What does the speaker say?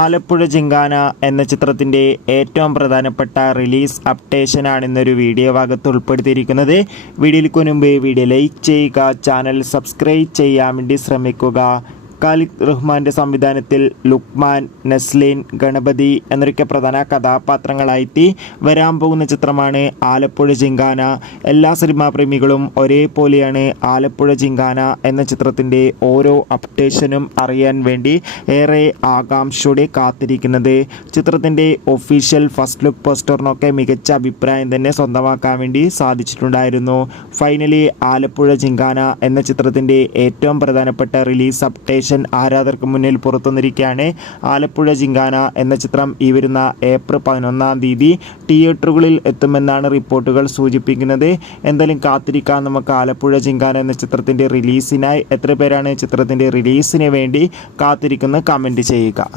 ആലപ്പുഴ ജിങ്കാന എന്ന ചിത്രത്തിൻ്റെ ഏറ്റവും പ്രധാനപ്പെട്ട റിലീസ് അപ്ഡേഷനാണ് ഇന്നൊരു വീഡിയോ ഭാഗത്ത് ഉൾപ്പെടുത്തിയിരിക്കുന്നത്. വീഡിയോയ്ക്ക് മുൻപ് വീഡിയോ ലൈക്ക് ചെയ്യുക, ചാനൽ സബ്സ്ക്രൈബ് ചെയ്യാൻ വേണ്ടി ശ്രമിക്കുക. ഖാലിദ് റഹ്മാൻ്റെ സംവിധാനത്തിൽ ലുക്മാൻ, നസ്ലീൻ, ഗണപതി എന്നൊക്കെ പ്രധാന കഥാപാത്രങ്ങളായിട്ട് വരാൻ പോകുന്ന ചിത്രമാണ് ആലപ്പുഴ ജിങ്കാന. എല്ലാ സിനിമാ പ്രേമികളും ഒരേപോലെയാണ് ആലപ്പുഴ ജിങ്കാന എന്ന ചിത്രത്തിൻ്റെ ഓരോ അപ്ഡേഷനും അറിയാൻ വേണ്ടി ഏറെ ആകാംക്ഷയോടെ കാത്തിരിക്കുന്നത്. ചിത്രത്തിൻ്റെ ഒഫീഷ്യൽ ഫസ്റ്റ് ലുക്ക് പോസ്റ്ററിനൊക്കെ മികച്ച അഭിപ്രായം തന്നെ സ്വന്തമാക്കാൻ വേണ്ടി സാധിച്ചിട്ടുണ്ടായിരുന്നു. ഫൈനലി ആലപ്പുഴ ജിങ്കാന എന്ന ചിത്രത്തിൻ്റെ ഏറ്റവും പ്രധാനപ്പെട്ട റിലീസ് അപ്ഡേഷൻ ആരാധകർക്ക് മുന്നിൽ പുറത്തുവന്നിരിക്കുകയാണ്. ആലപ്പുഴ ജിങ്കാന എന്ന ചിത്രം ഈ വരുന്ന ഏപ്രിൽ 11-ാം തീയതി തിയേറ്ററുകളിൽ എത്തുമെന്നാണ് റിപ്പോർട്ടുകൾ സൂചിപ്പിക്കുന്നത്. എന്തായാലും കാത്തിരിക്കാൻ നമുക്ക് ആലപ്പുഴ ജിങ്കാന എന്ന ചിത്രത്തിൻ്റെ റിലീസിനായി. എത്ര പേരാണ് ചിത്രത്തിൻ്റെ റിലീസിന് വേണ്ടി കാത്തിരിക്കുന്നത്? കമൻറ്റ് ചെയ്യുക.